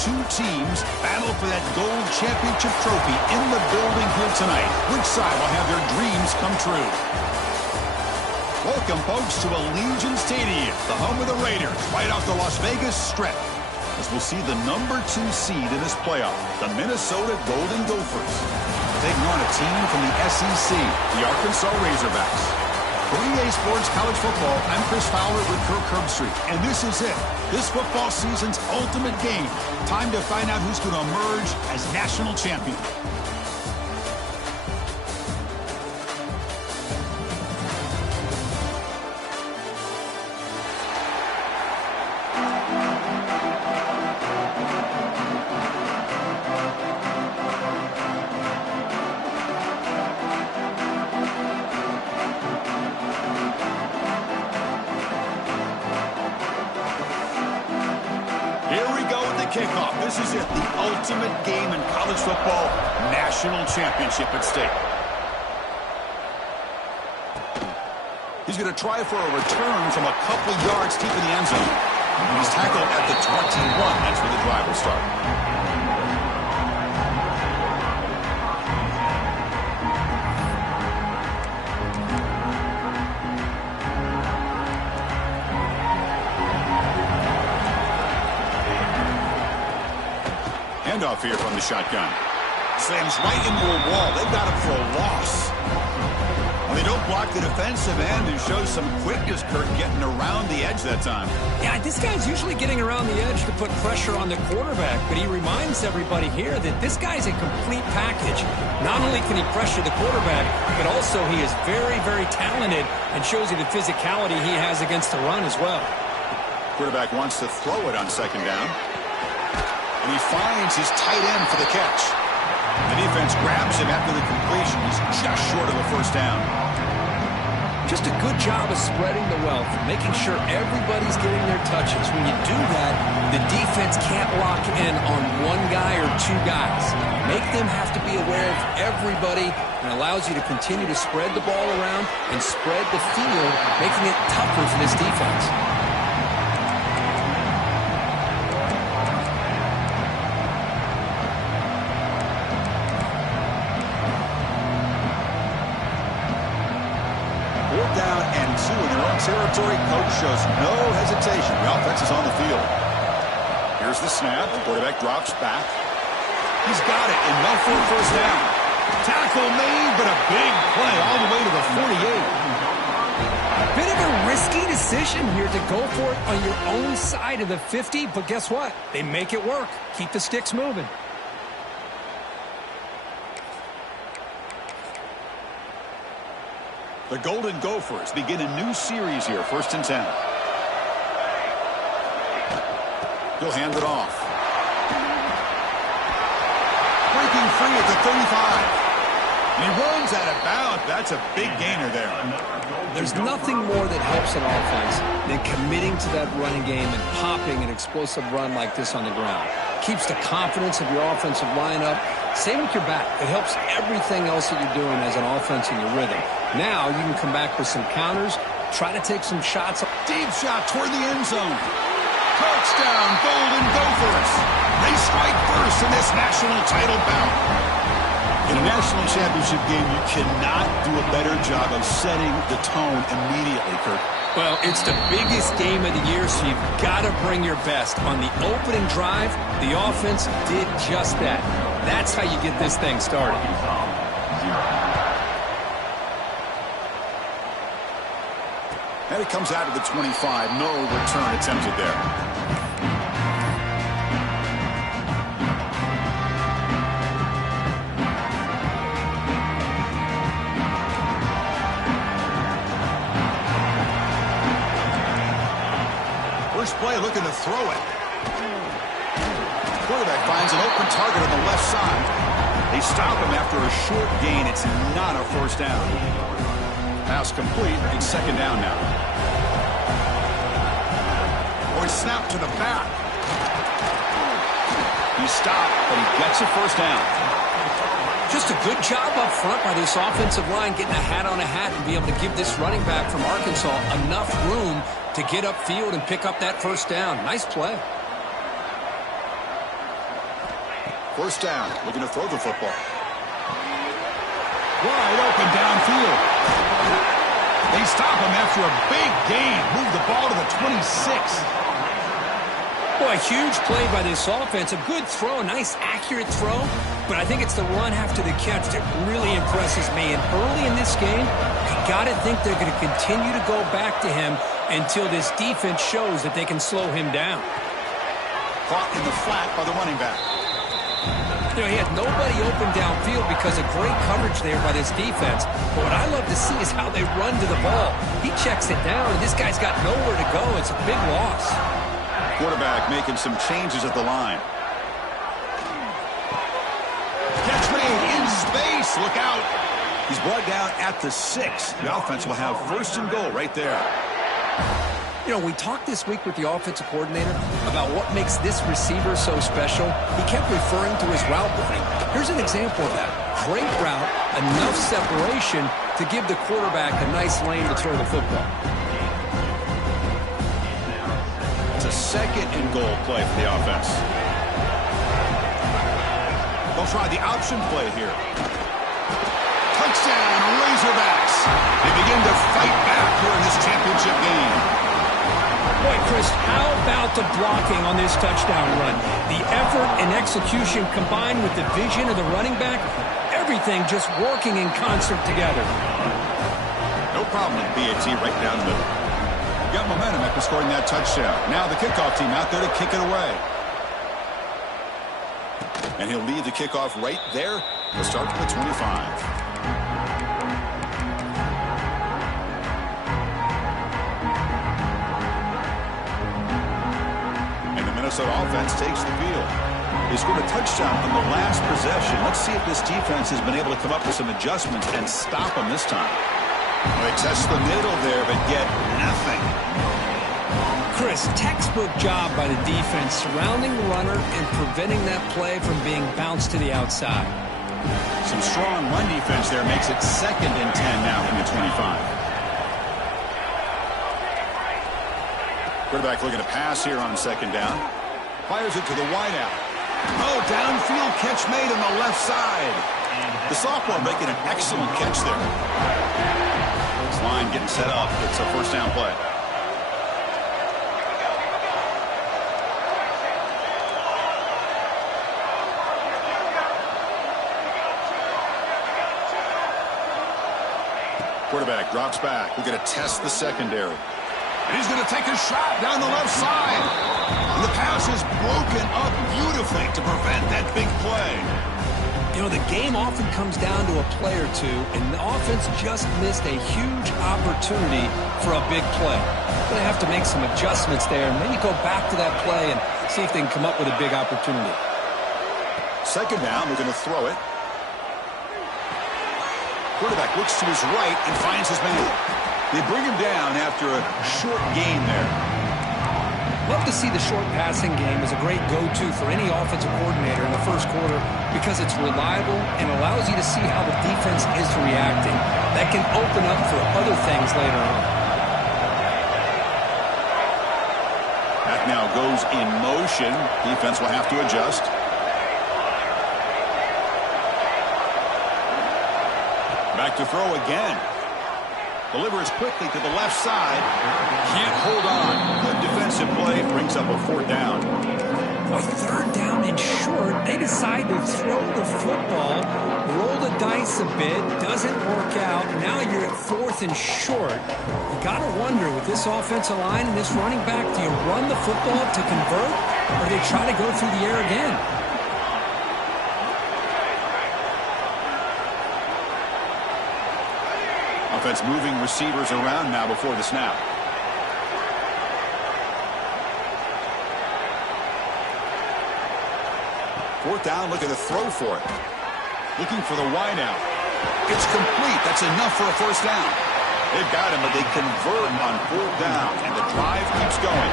two teams battle for that gold championship trophy in the building here tonight. Which side will have their dreams come true? Welcome, folks, to Allegiant Stadium, the home of the Raiders, right off the Las Vegas Strip. As we'll see the #2 seed in this playoff, the Minnesota Golden Gophers, taking on a team from the SEC, the Arkansas Razorbacks. For EA Sports College Football, I'm Chris Fowler with Kirk Herbstreit, and this is it. This football season's ultimate game. Time to find out who's going to emerge as national champion. Kickoff. This is it, the ultimate game in college football, national championship at stake. He's going to try for a return from a couple yards deep in the end zone. He's tackled at the 21. That's where the drive will start. Handoff here from the shotgun. Slams right into a wall. They've got him for a loss. Well, they don't block the defensive end and show some quickness, Kirk, getting around the edge that time. Yeah, this guy's usually getting around the edge to put pressure on the quarterback, but he reminds everybody here that this guy's a complete package. Not only can he pressure the quarterback, but also he is very, very talented and shows you the physicality he has against the run as well. Quarterback wants to throw it on second down. And he finds his tight end for the catch. The defense grabs him after the completion. He's just short of a first down. Just a good job of spreading the wealth, making sure everybody's getting their touches. When you do that, the defense can't lock in on one guy or two guys. Make them have to be aware of everybody, and allows you to continue to spread the ball around and spread the field, making it tougher for this defense. Down and 2 in their own territory. Coach shows no hesitation. The offense is on the field. Here's the snap. The quarterback drops back. He's got it, and no for a first down. Tackle made, but a big play all the way to the 48. Bit of a risky decision here to go for it on your own side of the 50, but guess what? They make it work. Keep the sticks moving. The Golden Gophers begin a new series here, 1st and 10. He'll hand it off. Breaking free at the 35. And he runs out of bounds. That's a big gainer there. There's nothing more that helps an offense than committing to that running game and popping an explosive run like this on the ground. Keeps the confidence of your offensive line up. Same with your back. It helps everything else that you're doing as an offense in your rhythm. Now you can come back with some counters, try to take some shots. Deep shot toward the end zone. Touchdown, Golden Gophers. They strike first in this national title bout. In a national championship game, you cannot do a better job of setting the tone immediately, Kirk. Well, it's the biggest game of the year, so you've got to bring your best. On the opening drive, the offense did just that. That's how you get this thing started. And it comes out of the 25. No return attempted there. First play looking to throw it. Quarterback finds an open target on the left side. They stop him after a short gain. It's not a first down. Pass complete. It's second down now. Or he snapped to the back. He stopped, but he gets a first down. Just a good job up front by this offensive line, getting a hat on a hat and be able to give this running back from Arkansas enough room to get upfield and pick up that first down. Nice play. First down, looking to throw the football. Wide open downfield. They stop him after a big gain. Move the ball to the 26. Boy, huge play by this offense. A good throw, a nice accurate throw. But I think it's the run after the catch that really impresses me. And early in this game, you got to think they're going to continue to go back to him until this defense shows that they can slow him down. Caught in the flat by the running back. You know, he had nobody open downfield because of great coverage there by this defense. But what I love to see is how they run to the ball. He checks it down, and this guy's got nowhere to go. It's a big loss. Quarterback making some changes at the line. Catch made in space. Look out. He's brought down at the 6. The offense will have first and goal right there. You know, we talked this week with the offensive coordinator about what makes this receiver so special. He kept referring to his route running. Here's an example of that. Great route, enough separation to give the quarterback a nice lane to throw the football. It's a second and goal play for the offense. They'll try the option play here. Touchdown, Razorbacks. They begin to fight back here in this championship game. Boy, Chris, how about the blocking on this touchdown run? The effort and execution combined with the vision of the running back, everything just working in concert together. No problem with BAT right down the middle. Got momentum after scoring that touchdown. Now the kickoff team out there to kick it away. And he'll leave the kickoff right there. We'll start from the 25. Minnesota offense takes the field. They scored a touchdown on the last possession. Let's see if this defense has been able to come up with some adjustments and stop them this time. Well, they test the middle there, but get nothing. Chris, textbook job by the defense surrounding the runner and preventing that play from being bounced to the outside. Some strong run defense there makes it 2nd and 10 now from the 25. Quarterback looking to pass here on 2nd down. Fires it to the wideout. Oh, downfield catch made on the left side. The sophomore making an excellent catch there. This line getting set up. It's a first down play. Quarterback drops back. We're going to test the secondary. And he's going to take a shot down the left side. And the pass is broken up beautifully to prevent that big play. You know, the game often comes down to a play or two, and the offense just missed a huge opportunity for a big play. They have to make some adjustments there and maybe go back to that play and see if they can come up with a big opportunity. 2nd down, we're going to throw it. Quarterback looks to his right and finds his man. They bring him down after a short gain there. Love to see the short passing game as a great go-to for any offensive coordinator in the first quarter because it's reliable and allows you to see how the defense is reacting. That can open up for other things later on. That now goes in motion. Defense will have to adjust. Back to throw again. Delivers quickly to the left side. Can't hold on. Good defensive play brings up a 4th down. A 3rd down and short. They decide to throw the football, roll the dice a bit. Doesn't work out. Now you're at 4th and short. You got to wonder with this offensive line and this running back, do you run the football to convert or do they try to go through the air again? Offense moving receivers around now before the snap. Fourth down, looking to throw for it. Looking for the wideout. It's complete. That's enough for a first down. They've got him, but they convert on 4th down, and the drive keeps going.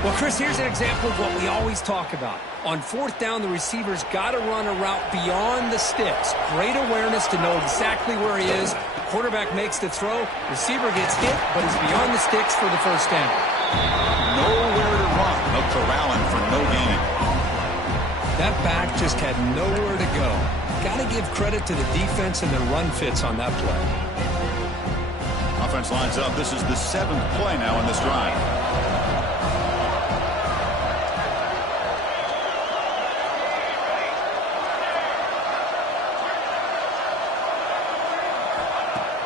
Well, Chris, here's an example of what we always talk about. On 4th down, the receiver's got to run a route beyond the sticks. Great awareness to know exactly where he is. Quarterback makes the throw. Receiver gets hit, but he's beyond the sticks for the first down. Nowhere to run. No corralling for no gain. That back just had nowhere to go. Got to give credit to the defense and their run fits on that play. Offense lines up. This is the 7th play now in this drive.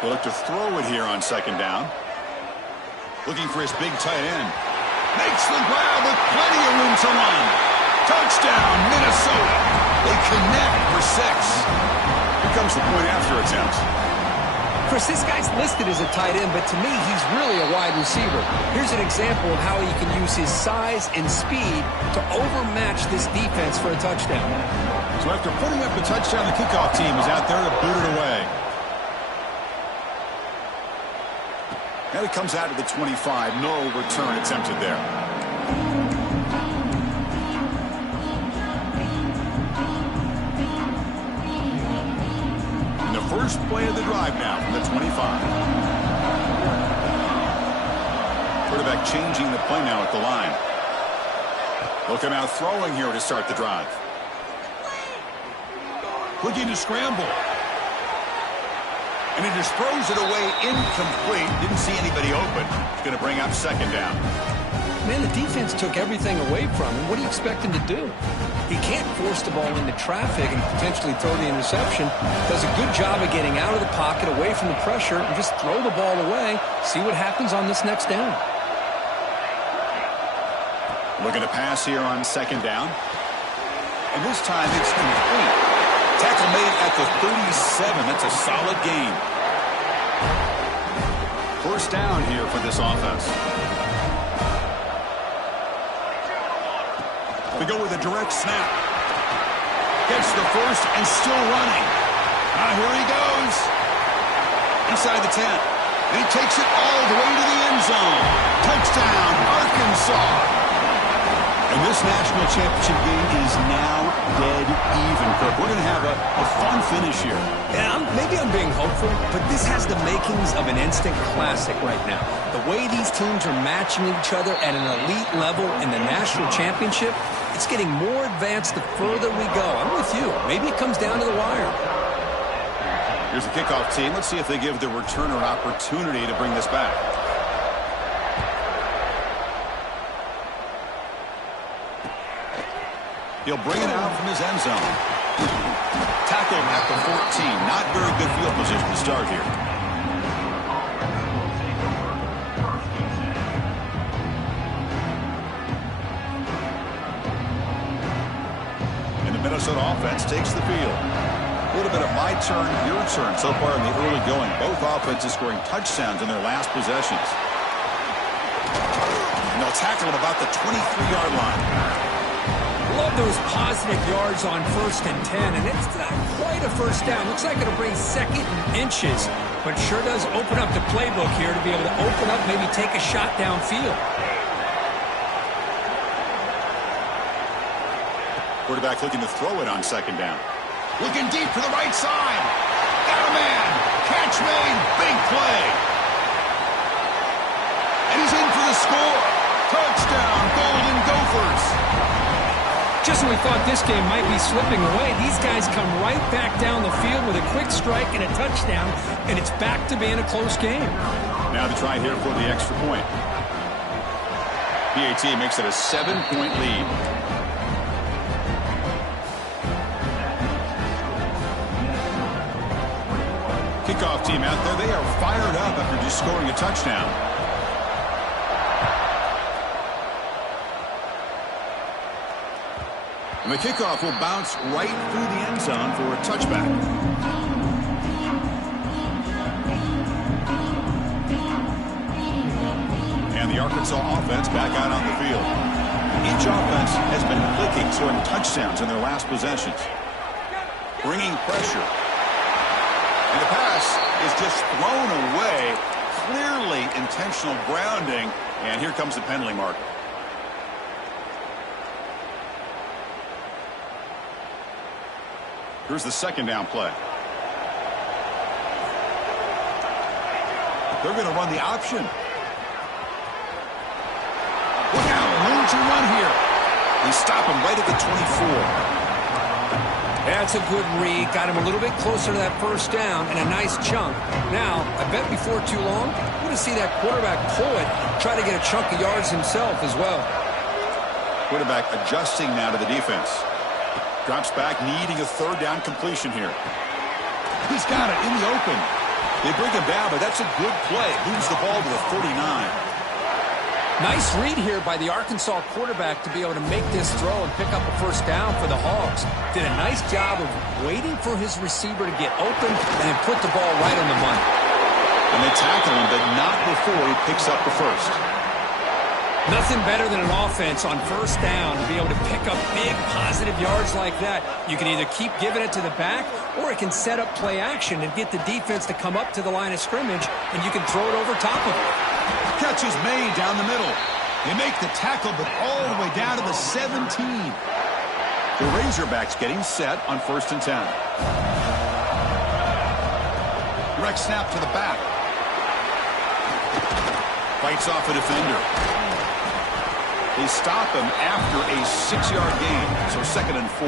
He'll look to throw it here on 2nd down. Looking for his big tight end. Makes the grab with plenty of room to run. Touchdown, Minnesota. They connect for 6. Here comes the point after attempt. Chris, this guy's listed as a tight end, but to me, he's really a wide receiver. Here's an example of how he can use his size and speed to overmatch this defense for a touchdown. So after putting up the touchdown, the kickoff team is out there to boot it away. And it comes out to the 25. No return attempted there. And the first play of the drive now from the 25. Quarterback changing the play now at the line. They'll come out throwing here to start the drive. Looking to scramble. And he just throws it away incomplete. Didn't see anybody open. It's going to bring up 2nd down. Man, the defense took everything away from him. What do you expect him to do? He can't force the ball into traffic and potentially throw the interception. Does a good job of getting out of the pocket, away from the pressure, and just throw the ball away. See what happens on this next down. Looking to pass here on 2nd down. And this time it's complete. Tackle made at the 37. That's a solid gain. 1st down here for this offense. They go with a direct snap. Gets the first and still running. Here he goes. Inside the 10. And he takes it all the way to the end zone. Touchdown, Arkansas. And this national championship game is now dead even, Kirk. We're going to have a fun finish here. Yeah, maybe I'm being hopeful, but this has the makings of an instant classic right now. The way these teams are matching each other at an elite level in the national championship, it's getting more advanced the further we go. I'm with you. Maybe it comes down to the wire. Here's the kickoff team. Let's see if they give the returner an opportunity to bring this back. He'll bring it out from his end zone. Tackled at the 14. Not very good field position to start here. And the Minnesota offense takes the field. A little bit of my turn, your turn so far in the early going. Both offenses scoring touchdowns in their last possessions. And they'll tackle at about the 23-yard line. Love those positive yards on 1st and 10, and it's not quite a first down. Looks like it'll bring 2nd and inches, but sure does open up the playbook here to be able to open up, maybe take a shot downfield. Quarterback looking to throw it on 2nd down. Looking deep for the right side. Got a man. Catch made. Big play. And he's in for the score. Touchdown, Golden Gophers. Just when we thought this game might be slipping away, these guys come right back down the field with a quick strike and a touchdown, and it's back to being a close game. Now they try here for the extra point. PAT makes it a 7-point lead. Kickoff team out there, they are fired up after just scoring a touchdown. And the kickoff will bounce right through the end zone for a touchback. And the Arkansas offense back out on the field. Each offense has been clicking, scoring touchdowns in their last possessions. Bringing pressure. And the pass is just thrown away. Clearly intentional grounding. And here comes the penalty mark. Here's the 2nd down play. They're going to run the option. Look out, room to run here. They stop him right at the 24. That's a good read. Got him a little bit closer to that first down and a nice chunk. Now, I bet before too long, we're going to see that quarterback pull it, try to get a chunk of yards himself as well. Quarterback adjusting now to the defense. Drops back, needing a third down completion here. He's got it in the open. They bring him down, but that's a good play. Moves the ball to the 49. Nice read here by the Arkansas quarterback to be able to make this throw and pick up a first down for the Hogs. Did a nice job of waiting for his receiver to get open and then put the ball right on the money. And they tackle him, but not before he picks up the first. Nothing better than an offense on first down to be able to pick up big positive yards like that. You can either keep giving it to the back, or it can set up play action and get the defense to come up to the line of scrimmage, and you can throw it over top of it. Catch is made down the middle. They make the tackle, but all the way down to the 17. The Razorbacks getting set on 1st and 10. Direct snap to the back. Fights off a defender. They stop him after a 6-yard gain, so 2nd and 4.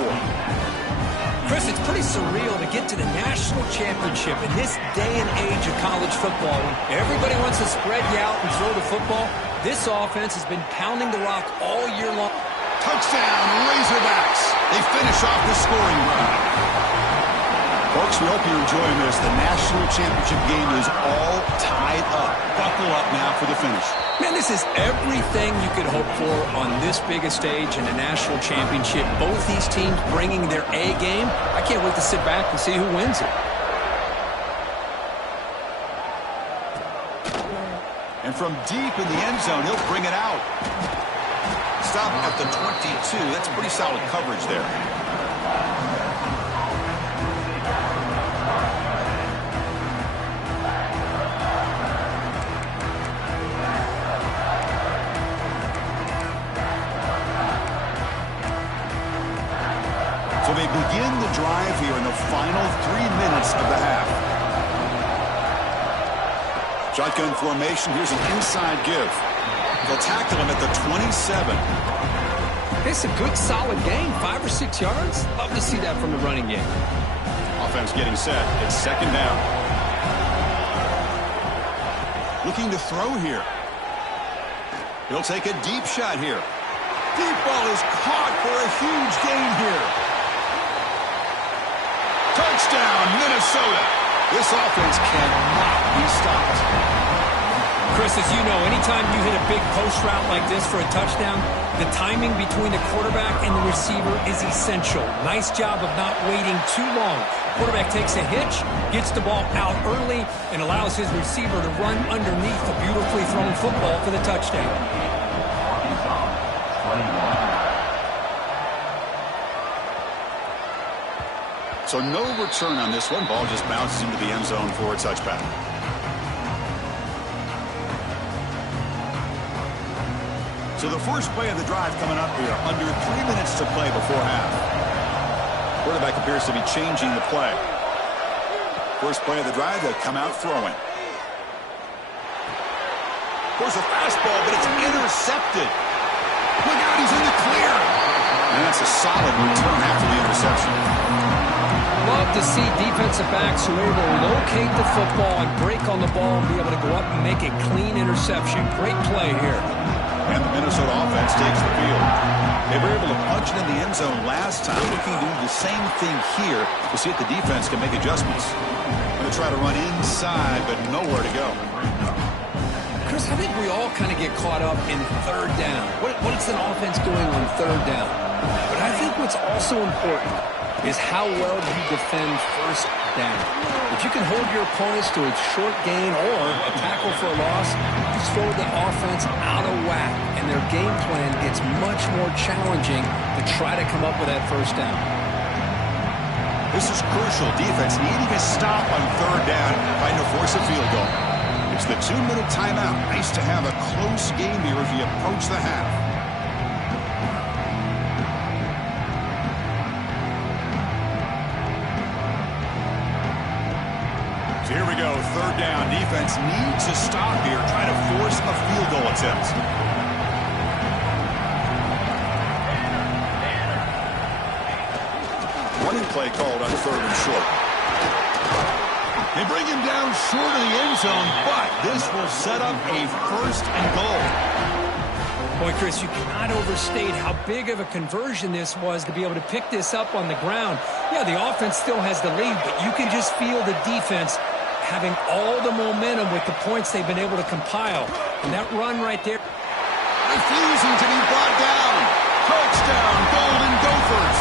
Chris, it's pretty surreal to get to the national championship in this day and age of college football. When everybody wants to spread you out and throw the football, this offense has been pounding the rock all year long. Touchdown, Razorbacks. They finish off the scoring drive. Folks, we hope you're enjoying this. The national championship game is all tied up. Buckle up now for the finish. Man, this is everything you could hope for on this biggest stage in the national championship. Both these teams bringing their A game. I can't wait to sit back and see who wins it. And from deep in the end zone, he'll bring it out. Stop at the 22. That's pretty solid coverage there. So they begin the drive here in the final 3 minutes of the half. Shotgun formation. Here's an inside give. They'll tackle him at the 27. It's a good, solid game. 5 or 6 yards. Love to see that from the running game. Offense getting set. It's 2nd down. Looking to throw here. He'll take a deep shot here. Deep ball is caught for a huge gain here. Touchdown, Minnesota. This offense cannot be stopped. Chris, as you know, anytime you hit a big post route like this for a touchdown, the timing between the quarterback and the receiver is essential. Nice job of not waiting too long. Quarterback takes a hitch, gets the ball out early, and allows his receiver to run underneath the beautifully thrown football for the touchdown. So no return on this one. Ball just bounces into the end zone for a touchback. So the first play of the drive coming up here. Under 3 minutes to play before half. Quarterback appears to be changing the play. First play of the drive, they'll come out throwing. There's a fastball, but it's intercepted. Look out, he's in the clear. And that's a solid return after the interception. Love to see defensive backs who are able to locate the football and break on the ball and be able to go up and make a clean interception. Great play here. And the Minnesota offense takes the field. They were able to punch it in the end zone last time. Looking to do the same thing here to see if the defense can make adjustments. Going to try to run inside, but nowhere to go. Chris, I think we all kind of get caught up in 3rd down. What is an offense doing on 3rd down? But I think what's also important is how well you defend 1st down. If you can hold your opponents to a short gain or a tackle for a loss, you throw the offense out of whack, and their game plan gets much more challenging to try to come up with that 1st down. This is crucial. Defense needing a stop on 3rd down, trying to force a field goal. It's the 2-minute timeout. Nice to have a close game here as we approach the half. So here we go, 3rd down. Defense needs a stop here, trying to force a field goal attempt. running play called on 3rd and short. They bring him down short of the end zone, but this will set up a 1st and goal. Boy, Chris, you cannot overstate how big of a conversion this was to be able to pick this up on the ground. Yeah, the offense still has the lead, but you can just feel the defense having all the momentum with the points they've been able to compile. And that run right there. Refusing to be brought down. Touchdown, Golden Gophers.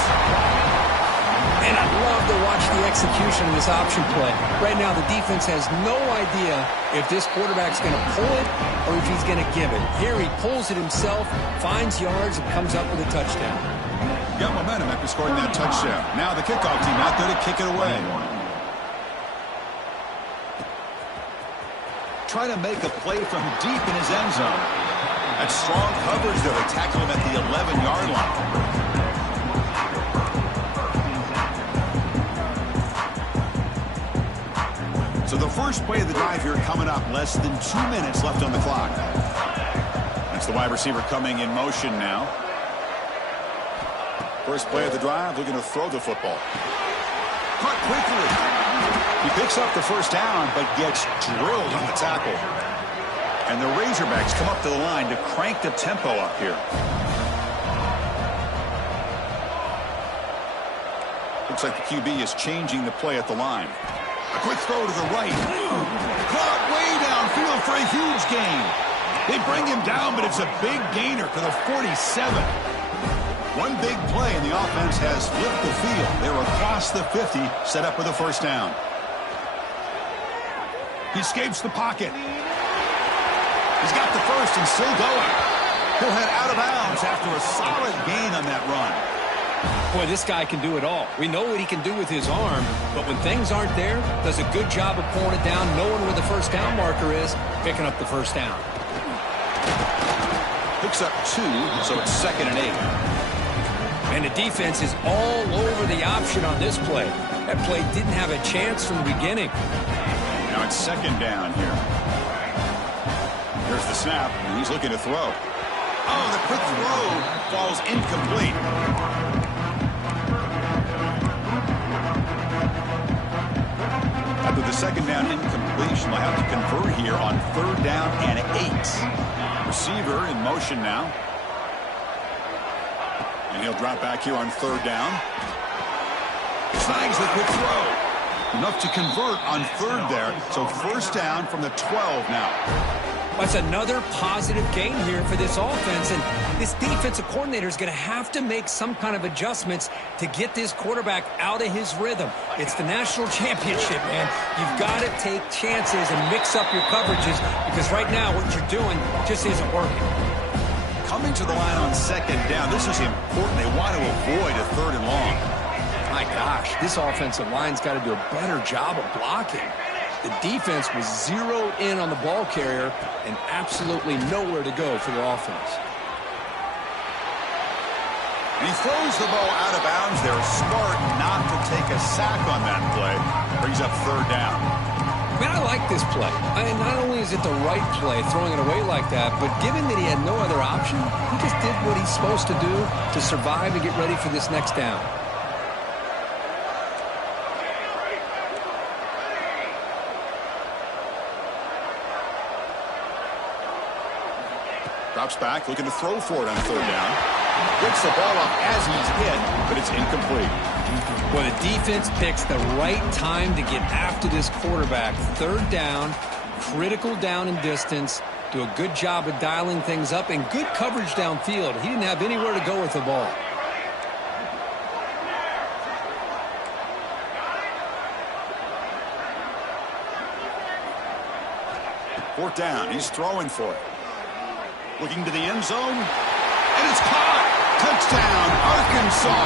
And I love to watch the execution of this option play. Right now, the defense has no idea if this quarterback's going to pull it or if he's going to give it. Here he pulls it himself, finds yards, and comes up with a touchdown. Got momentum after scoring that touchdown. Now the kickoff team out there to kick it away. Trying to make a play from deep in his end zone. That strong coverage there. They tackle him at the 11-yard line. So the first play of the drive here coming up. Less than 2 minutes left on the clock. That's the wide receiver coming in motion now. First play of the drive, looking to throw the football. Caught quickly. He picks up the first down, but gets drilled on the tackle. And the Razorbacks come up to the line to crank the tempo up here. Looks like the QB is changing the play at the line. A quick throw to the right. Caught way downfield for a huge gain. They bring him down, but it's a big gainer to the 47. One big play, and the offense has flipped the field. They're across the 50, set up with a first down. He escapes the pocket. He's got the first and still going. He'll head out of bounds after a solid gain on that run. Boy, this guy can do it all. We know what he can do with his arm, but when things aren't there, does a good job of pulling it down, knowing where the first down marker is, picking up the first down. Picks up 2, so it's 2nd and 8. And the defense is all over the option on this play. That play didn't have a chance from the beginning. Now it's 2nd down here. Here's the snap, and he's looking to throw. Oh, the quick throw falls incomplete. After the 2nd down incompletion, they'll have to convert here on 3rd down and 8. Receiver in motion now. And he'll drop back here on 3rd down. Snags the quick throw. Enough to convert on 3rd there. So first down from the 12 now. That's another positive gain here for this offense, and this defensive coordinator is going to have to make some kind of adjustments to get this quarterback out of his rhythm. It's the national championship, man. You've got to take chances and mix up your coverages, because right now what you're doing just isn't working. Coming to the line on 2nd down, this is important. They want to avoid a 3rd and long. My gosh, this offensive line's got to do a better job of blocking. The defense was zeroed in on the ball carrier and absolutely nowhere to go for the offense. And he throws the ball out of bounds there. Smart not to take a sack on that play. Brings up 3rd down. Man, I like this play. Not only is it the right play, throwing it away like that, but given that he had no other option, he just did what he's supposed to do to survive and get ready for this next down. Drops back, looking to throw for it on 3rd down. Gets the ball up as he's hit, but it's incomplete. Well, the defense picks the right time to get after this quarterback. 3rd down, critical down and distance. Do a good job of dialing things up and good coverage downfield. He didn't have anywhere to go with the ball. Fourth down, he's throwing for it. Looking to the end zone, and it's caught. Touchdown, Arkansas.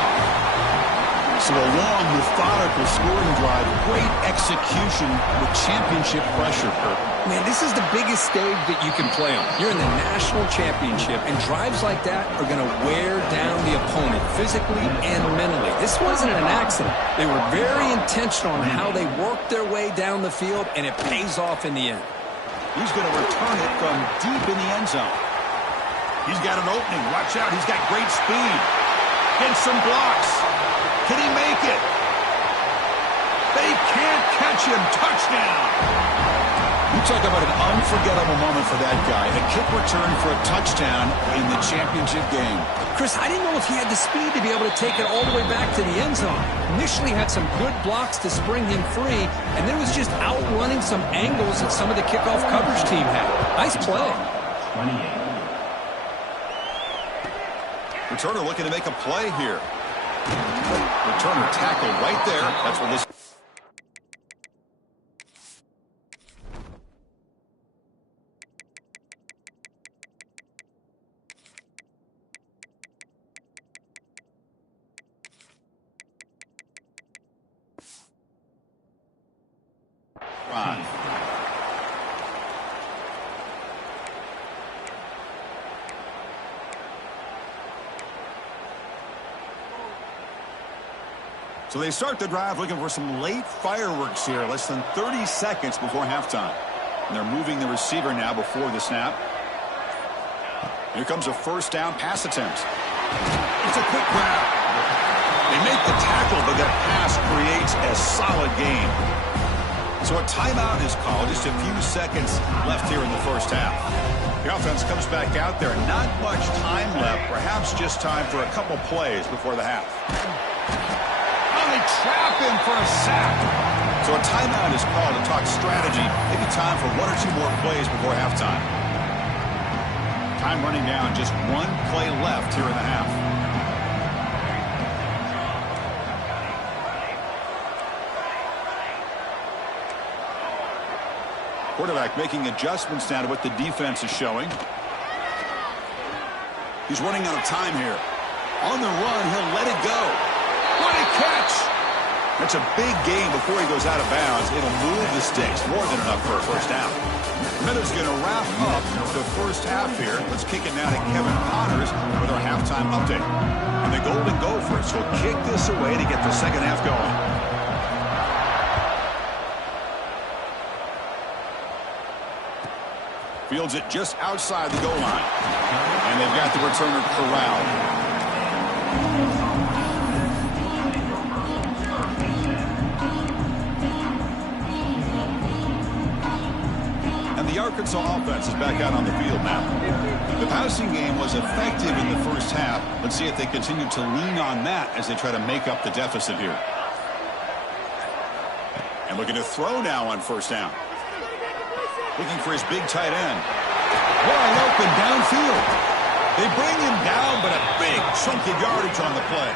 So a long, methodical scoring drive. Great execution with championship pressure, Kirk. Man, this is the biggest stage that you can play on. You're in the national championship, and drives like that are going to wear down the opponent physically and mentally. This wasn't an accident. They were very intentional on how they worked their way down the field, and it pays off in the end. He's going to return it from deep in the end zone. He's got an opening. Watch out. He's got great speed. Gets some blocks. Can he make it? They can't catch him. Touchdown. You talk about an unforgettable moment for that guy. A kick return for a touchdown in the championship game. Chris, I didn't know if he had the speed to be able to take it all the way back to the end zone. Initially had some good blocks to spring him free, and then was just outrunning some angles that some of the kickoff coverage team had. Nice play. 28. Returner looking to make a play here. Returner tackle right there. That's where this... So they start the drive looking for some late fireworks here, less than 30 seconds before halftime. And they're moving the receiver now before the snap. Here comes a first down pass attempt. It's a quick grab. They make the tackle, but that pass creates a solid gain. So a timeout is called. Just a few seconds left here in the first half. The offense comes back out there. Not much time left. Perhaps just time for a couple plays before the half. Trap him for a sack. So a timeout is called to talk strategy. Maybe time for one or two more plays before halftime. Time running down, just one play left here in the half. Quarterback making adjustments now to what the defense is showing. He's running out of time here. On the run, he'll let it go. What a catch! That's a big gain before he goes out of bounds. It'll move the sticks. More than enough for a first down. Minutes going to wrap up the first half here. Let's kick it now to Kevin Connors with our halftime update. And the Golden Gophers will kick this away to get the second half going. Fields it just outside the goal line. And they've got the returner corralled. The Arkansas offense is back out on the field now. The passing game was effective in the first half. Let's see if they continue to lean on that as they try to make up the deficit here. And looking to throw now on first down. Looking for his big tight end. Wide open downfield. They bring him down, but a big chunky yardage on the play.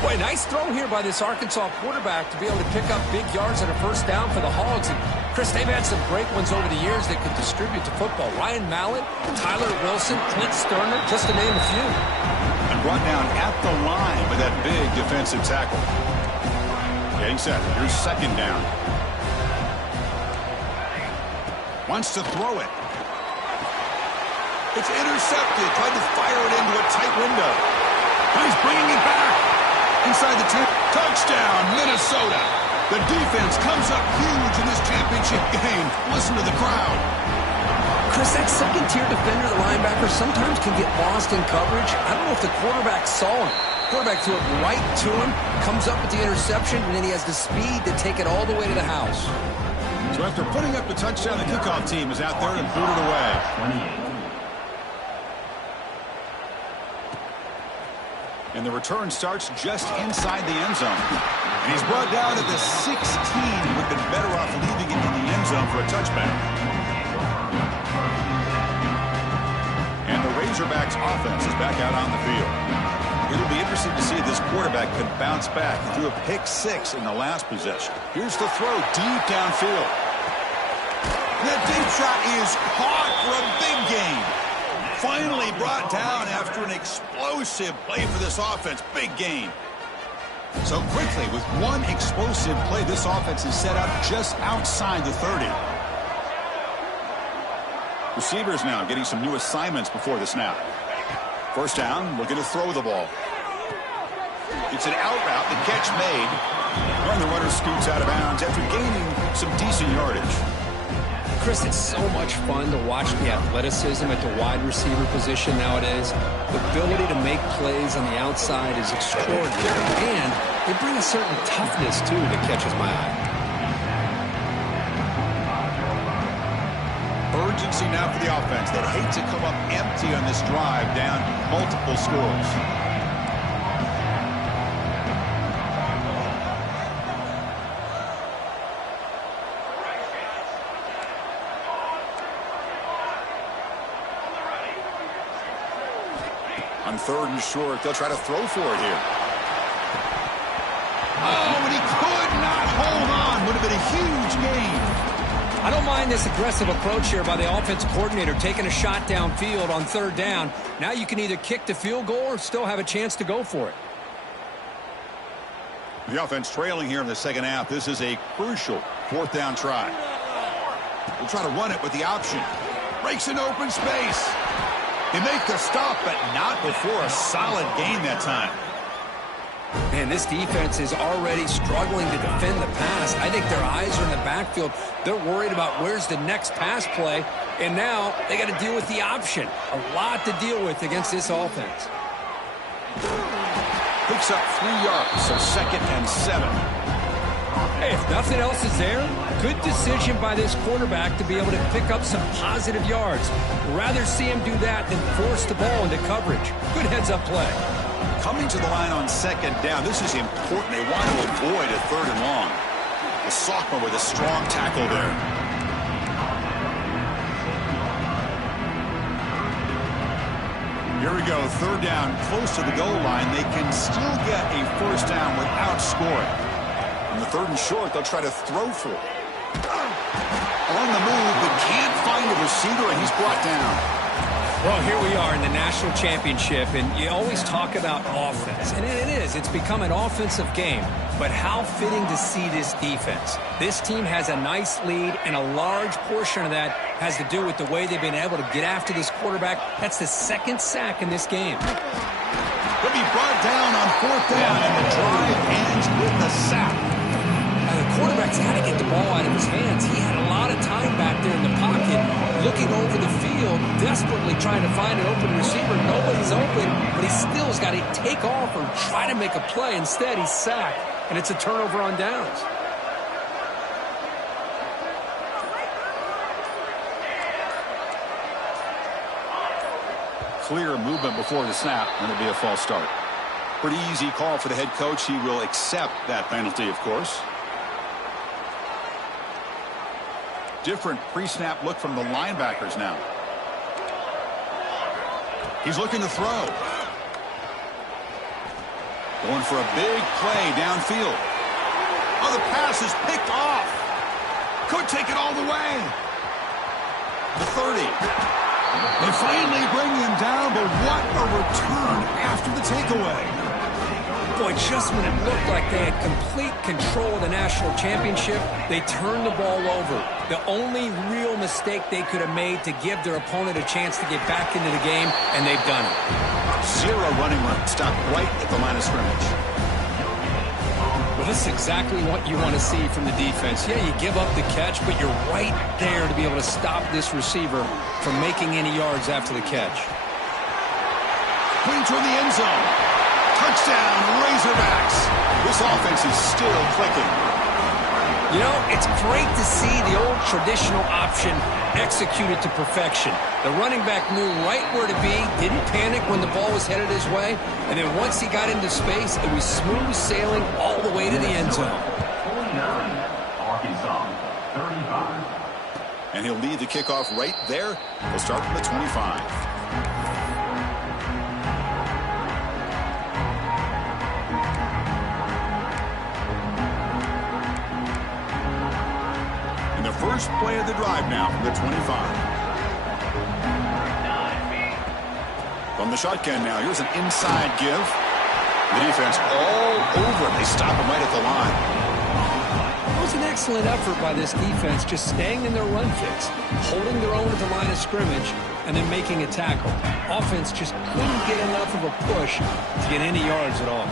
Boy, nice throw here by this Arkansas quarterback to be able to pick up big yards on a first down for the Hogs. And Chris, they've had some great ones over the years that could distribute to football. Ryan Mallett, Tyler Wilson, Clint Sterner, just to name a few. And brought down at the line with that big defensive tackle. Getting set. Here's second down. Wants to throw it. It's intercepted. Tried to fire it into a tight window. And he's bringing it back. Inside the 10. Touchdown, Minnesota. The defense comes up huge in this championship game. Listen to the crowd. Chris, that second-tier defender, the linebacker, sometimes can get lost in coverage. I don't know if the quarterback saw him. Quarterback threw it right to him, comes up with the interception, and then he has the speed to take it all the way to the house. So after putting up the touchdown, the kickoff team is out there and boot it away. 28. And the return starts just inside the end zone. And he's brought down at the 16. He would have been better off leaving it in the end zone for a touchback. And the Razorbacks offense is back out on the field. It'll be interesting to see if this quarterback can bounce back. He threw a pick-6 in the last possession. Here's the throw deep downfield. That deep shot is caught for a big gain. Finally brought down after an explosive play for this offense. Big gain. So quickly, with one explosive play, this offense is set up just outside the 30. Receivers now getting some new assignments before the snap. First down, looking to throw the ball. It's an out route, the catch made. And the runner scoots out of bounds after gaining some decent yardage. Chris, it's so much fun to watch the athleticism at the wide receiver position nowadays. The ability to make plays on the outside is extraordinary, and they bring a certain toughness, too, that catches my eye. Urgency now for the offense. They'd hate to come up empty on this drive, down multiple scores. On 3rd and short, they'll try to throw for it here. Oh, and he could not hold on. Would have been a huge gain. I don't mind this aggressive approach here by the offensive coordinator, taking a shot downfield on 3rd down. Now you can either kick the field goal or still have a chance to go for it. The offense trailing here in the second half. This is a crucial 4th down try. We'll try to run it with the option. Breaks an open space. They make the stop, but not before a solid gain that time. Man, this defense is already struggling to defend the pass. I think their eyes are in the backfield. They're worried about where's the next pass play, and now they got to deal with the option. A lot to deal with against this offense. Picks up 3 yards, so 2nd and 7. Hey, if nothing else is there, good decision by this quarterback to be able to pick up some positive yards. Rather see him do that than force the ball into coverage. Good heads-up play. Coming to the line on 2nd down, this is important. They want to avoid a 3rd and long. The sophomore with a strong tackle there. Here we go, 3rd down, close to the goal line. They can still get a 1st down without scoring. On the 3rd and short, they'll try to throw for it. On the move, but can't find a receiver, and he's brought down. Well, here we are in the national championship, and you always talk about offense. And it is. It's become an offensive game. But how fitting to see this defense. This team has a nice lead, and a large portion of that has to do with the way they've been able to get after this quarterback. That's the 2nd sack in this game. He'll be brought down on 4th down, and the drive ends with a sack. The quarterback's got to get the ball out of his hands. He had a lot of time back there in the pocket, looking over the field, desperately trying to find an open receiver. Nobody's open, but he still has got to take off or try to make a play. Instead, he's sacked, and it's a turnover on downs. Clear movement before the snap, and it'll be a false start. Pretty easy call for the head coach. He will accept that penalty, of course. Different pre-snap look from the linebackers now. He's looking to throw. Going for a big play downfield. Oh, the pass is picked off. Could take it all the way. The 30. They finally bring him down, but what a return after the takeaway. Boy, just when it looked like they had complete control of the national championship, they turned the ball over. The only real mistake they could have made to give their opponent a chance to get back into the game, and they've done it. 0 running room, stopped right at the line of scrimmage. Well, this is exactly what you want to see from the defense. Yeah, you give up the catch, but you're right there to be able to stop this receiver from making any yards after the catch. Clean toward the end zone. Touchdown, Razorbacks. This offense is still clicking. You know, it's great to see the old traditional option executed to perfection. The running back knew right where to be, didn't panic when the ball was headed his way, and then once he got into space, it was smooth sailing all the way to the end zone. And he'll lead the kickoff right there. He'll start from the 25. First play of the drive now from the 25. From the shotgun now, here's an inside give. The defense all over it. They stop him right at the line. It was an excellent effort by this defense, just staying in their run fix, holding their own at the line of scrimmage, and then making a tackle. Offense just couldn't get enough of a push to get any yards at all.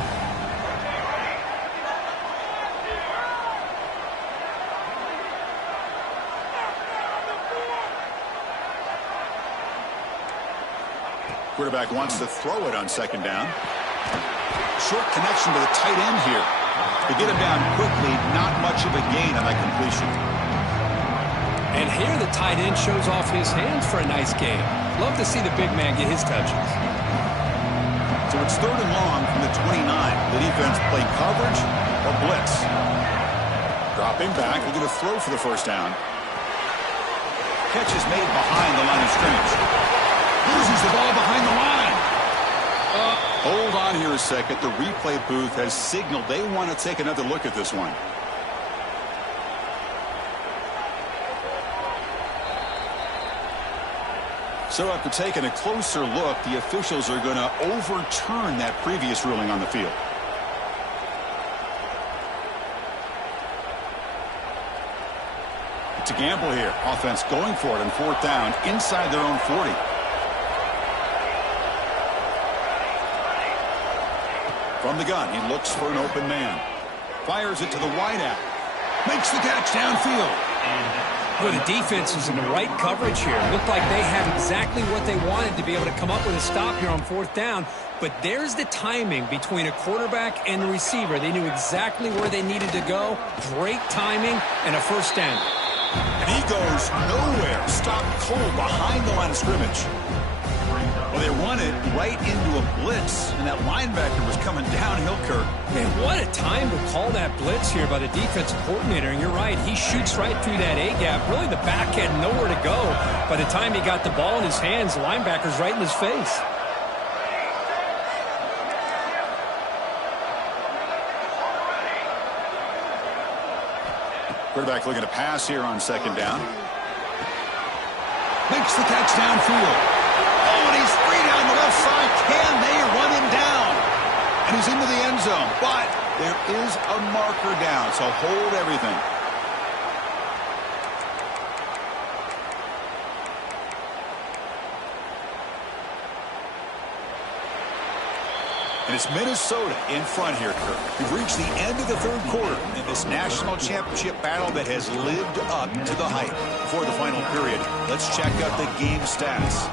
Quarterback wants to throw it on second down. Short connection to the tight end here. To get him down quickly, not much of a gain on that completion. And here the tight end shows off his hands for a nice game. Love to see the big man get his touches. So it's 3rd and long from the 29. The defense play coverage or blitz. Dropping back, we're going to throw for the first down. Catch is made behind the line of scrimmage. Loses the ball behind the line. Hold on here a second. The replay booth has signaled they want to take another look at this one. So after taking a closer look, the officials are going to overturn that previous ruling on the field. It's a gamble here. Offense going for it on 4th down inside their own 40. From the gun, he looks for an open man. Fires it to the wideout. Makes the catch downfield. Well, the defense is in the right coverage here. Looked like they had exactly what they wanted to be able to come up with a stop here on 4th down. But there's the timing between a quarterback and the receiver. They knew exactly where they needed to go. Great timing and a first down. And he goes nowhere. Stopped cold behind the line of scrimmage. Well, they run it right into a blitz, and that linebacker was coming downhill, Kirk. Man, what a time to call that blitz here by the defensive coordinator. And you're right, he shoots right through that A-gap. Really, the back had nowhere to go. By the time he got the ball in his hands, the linebacker's right in his face. Quarterback looking to pass here on second down. Makes the catch downfield. Oh, and he's free down the left side. Can they run him down? And he's into the end zone. But there is a marker down, so hold everything. And it's Minnesota in front here, Kirk. We've reached the end of the 3rd quarter in this national championship battle that has lived up to the hype. Before the final period, let's check out the game stats.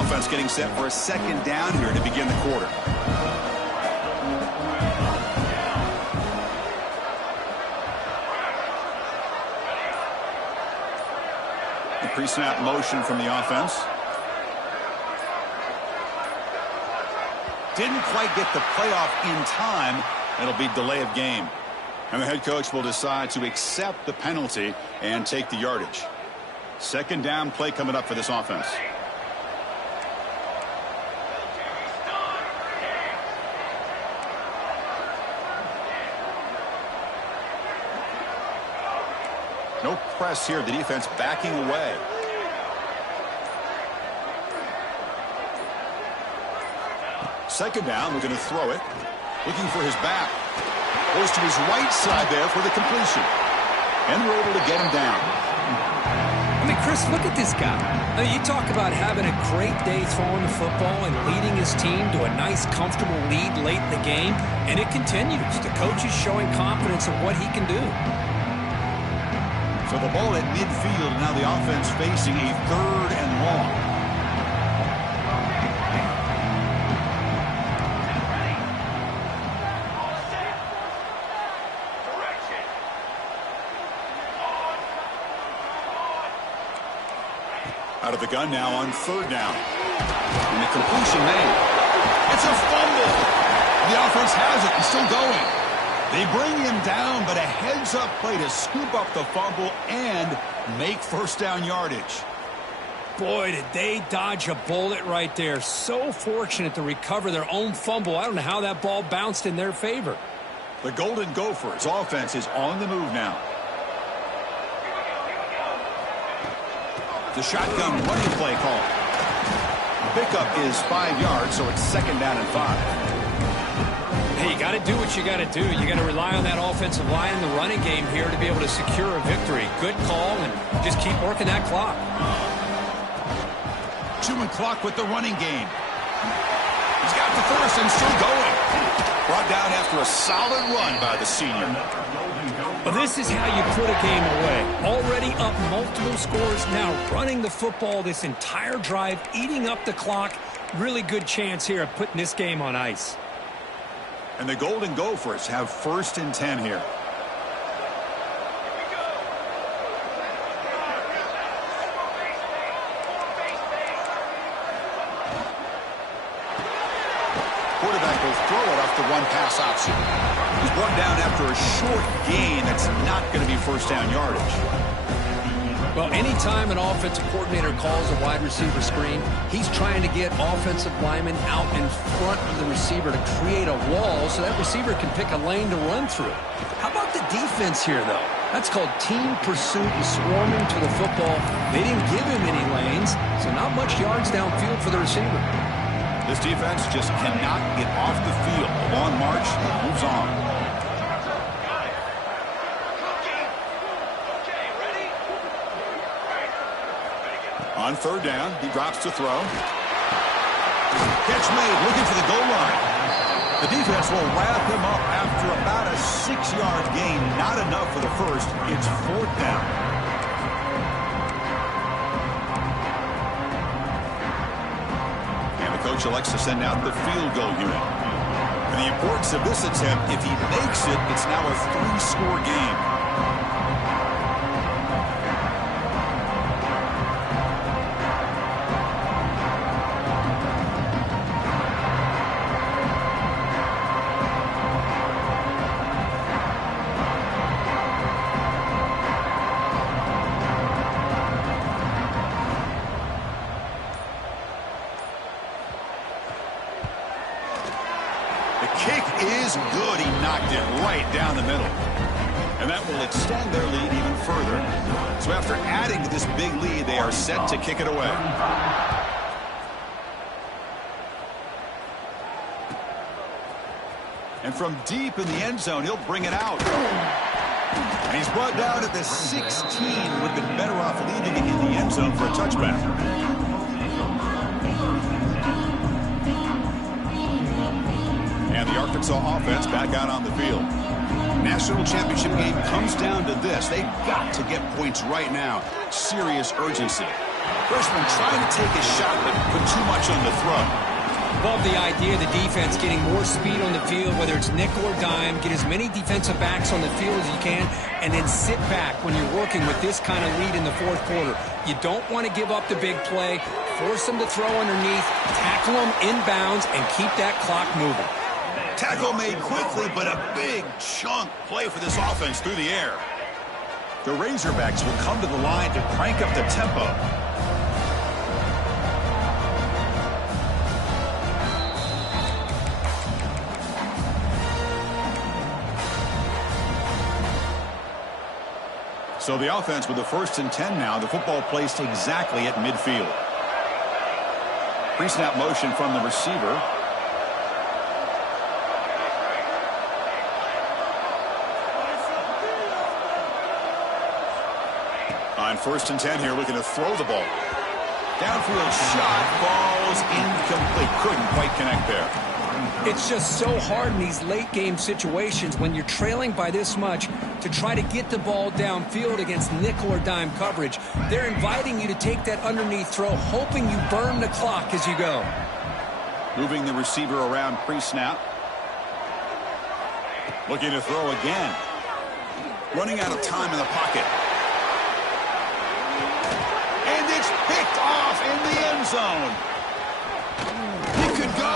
Offense getting set for a second down here to begin the quarter. The pre-snap motion from the offense. Didn't quite get the playoff in time. It'll be delay of game. And the head coach will decide to accept the penalty and take the yardage. Second down play coming up for this offense. No press here. The defense backing away. Second down. We're going to throw it. Looking for his back. Goes to his right side there for the completion. And we're able to get him down. I mean, Chris, look at this guy. I mean, you talk about having a great day throwing the football and leading his team to a nice, comfortable lead late in the game. And it continues. The coach is showing confidence of what he can do. So the ball at midfield, now the offense facing a 3rd and long. Out of the gun now on 3rd down. And the completion made. It's a fumble. The offense has it and still going. They bring him down, but a heads-up play to scoop up the fumble and make first down yardage. Boy, did they dodge a bullet right there. So fortunate to recover their own fumble. I don't know how that ball bounced in their favor. The Golden Gophers offense is on the move now. The shotgun running play call. Pickup is 5 yards, so it's second down and 5. Hey, you got to do what you got to do. You got to rely on that offensive line in the running game here to be able to secure a victory. Good call, and just keep working that clock. Chewing clock with the running game. He's got the first and still going. Brought down after a solid run by the senior. Well, this is how you put a game away. Already up multiple scores, now running the football this entire drive, eating up the clock. Really good chance here of putting this game on ice. And the Golden Gophers have 1st and 10 here. Quarterback will throw it off the one-pass option. He's brought down after a short gain that's not going to be first down yardage. Well, anytime an offensive coordinator calls a wide receiver screen, he's trying to get offensive linemen out in front of the receiver to create a wall so that receiver can pick a lane to run through. How about the defense here, though? That's called team pursuit and swarming to the football. They didn't give him any lanes, so not much yards downfield for the receiver. This defense just cannot get off the field. The long march moves on. On 3rd down, he drops to throw. Catch made, looking for the goal line. The defense will wrap him up after about a 6-yard gain. Not enough for the first. It's 4th down. And the coach elects to send out the field goal unit. And the importance of this attempt, if he makes it, it's now a 3-score game. Kick is good. He knocked it right down the middle. And that will extend their lead even further. So after adding to this big lead, they are set to kick it away. And from deep in the end zone, he'll bring it out. And he's brought down at the 16. Would have been better off leaving it in the end zone for a touchback. And the Arkansas offense back out on the field. National championship game comes down to this. They've got to get points right now. Serious urgency. Freshman trying to take a shot, but put too much on the throw. Love the idea of the defense getting more speed on the field, whether it's nickel or dime. Get as many defensive backs on the field as you can, and then sit back when you're working with this kind of lead in the 4th quarter. You don't want to give up the big play. Force them to throw underneath, tackle them inbounds, and keep that clock moving. Tackle made quickly, but a big chunk play for this offense through the air. The Razorbacks will come to the line to crank up the tempo. So the offense with the 1st and 10 now. The football placed exactly at midfield. Pre-snap motion from the receiver. On 1st and 10 here, looking to throw the ball. Downfield shot falls incomplete. Couldn't quite connect there. It's just so hard in these late game situations when you're trailing by this much to try to get the ball downfield against nickel or dime coverage. They're inviting you to take that underneath throw, hoping you burn the clock as you go. Moving the receiver around pre-snap. Looking to throw again. Running out of time in the pocket. And it's picked off in the end zone. He could go.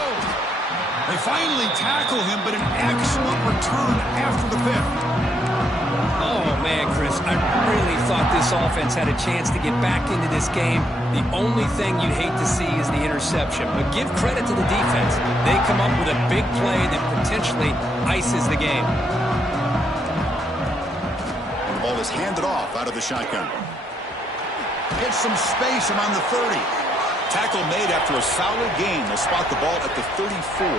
They finally tackle him, but an excellent return after the pick. Oh, man, Chris, I really thought this offense had a chance to get back into this game. The only thing you'd hate to see is the interception. But give credit to the defense. They come up with a big play that potentially ices the game. The ball is handed off out of the shotgun. Gets some space around the 30. Tackle made after a solid gain. They'll spot the ball at the 34.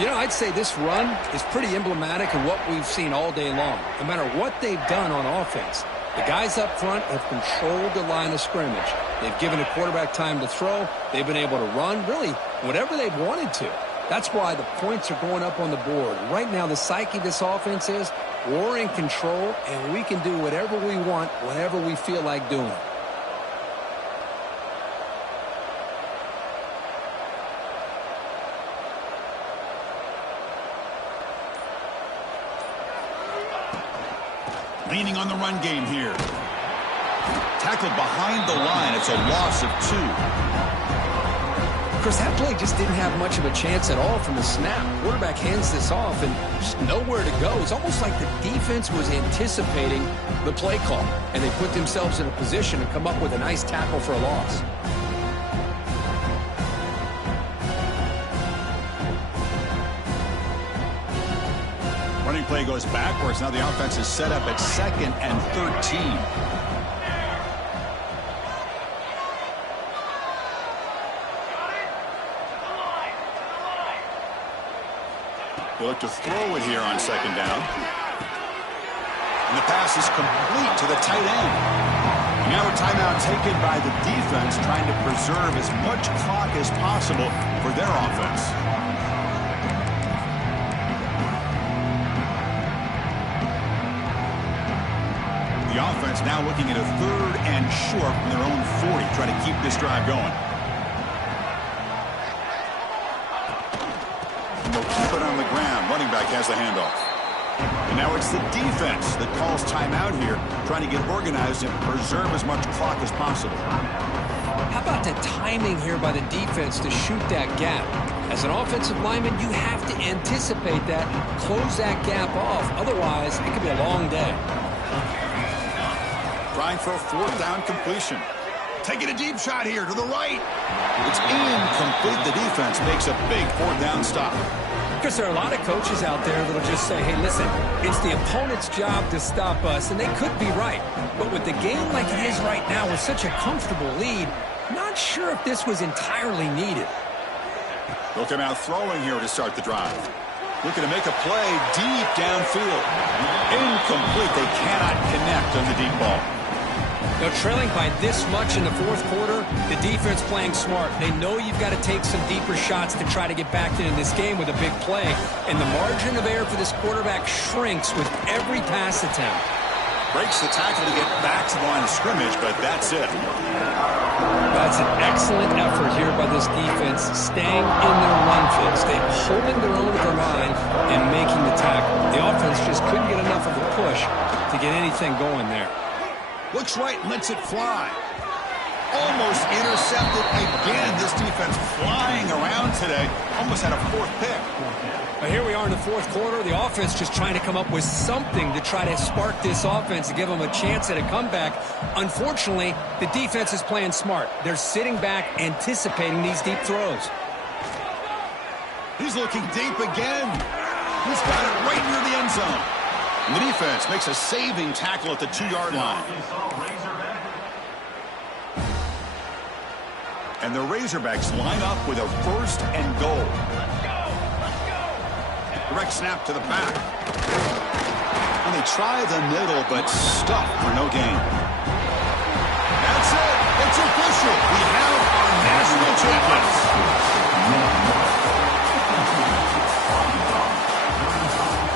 You know, I'd say this run is pretty emblematic of what we've seen all day long. No matter what they've done on offense, The guys up front have controlled the line of scrimmage. They've given the quarterback time to throw. They've been able to run, really, whatever they've wanted to. That's why the points are going up on the board. Right now, the psyche of this offense is we're in control, and we can do whatever we want, whenever we feel like doing it. Leaning on the run game here. Tackled behind the line. It's a loss of 2. Chris, that play just didn't have much of a chance at all from the snap. Quarterback hands this off and just nowhere to go. It's almost like the defense was anticipating the play call, and they put themselves in a position to come up with a nice tackle for a loss. Running play goes backwards. Now the offense is set up at 2nd and 13. They look to throw it here on 2nd down. And the pass is complete to the tight end. Now a timeout taken by the defense, trying to preserve as much clock as possible for their offense. The offense now looking at a 3rd and short from their own 40, trying to keep this drive going. And they'll keep it on the ground. Running back has the handoff. And now it's the defense that calls timeout here, trying to get organized and preserve as much clock as possible. How about the timing here by the defense to shoot that gap? As an offensive lineman, you have to anticipate that, close that gap off. Otherwise, it could be a long day. Trying for a 4th down completion. Taking a deep shot here to the right. It's incomplete. The defense makes a big 4th down stop. Because there are a lot of coaches out there that'll just say, hey, listen, it's the opponent's job to stop us, and they could be right. But with the game like it is right now with such a comfortable lead, not sure if this was entirely needed. They'll come out throwing here to start the drive. Looking to make a play deep downfield. Incomplete. They cannot connect on the deep ball. Now, trailing by this much in the 4th quarter, the defense playing smart. They know you've got to take some deeper shots to try to get back into this game with a big play. And the margin of error for this quarterback shrinks with every pass attempt. Breaks the tackle to get back to the line of scrimmage, but that's it. That's an excellent effort here by this defense, staying in their run fix. They're holding their own at the line and making the tackle. The offense just couldn't get enough of a push to get anything going there. Looks right, lets it fly. Almost intercepted again. This defense flying around today. Almost had a 4th pick. But here we are in the 4th quarter. The offense just trying to come up with something to try to spark this offense and give them a chance at a comeback. Unfortunately, the defense is playing smart. They're sitting back, anticipating these deep throws. He's looking deep again. He's got it right near the end zone. And the defense makes a saving tackle at the 2-yard line. And the Razorbacks line up with a 1st and goal. Direct snap to the back. And they try the middle, but stuck for no gain. That's it. It's official. We have our national champions.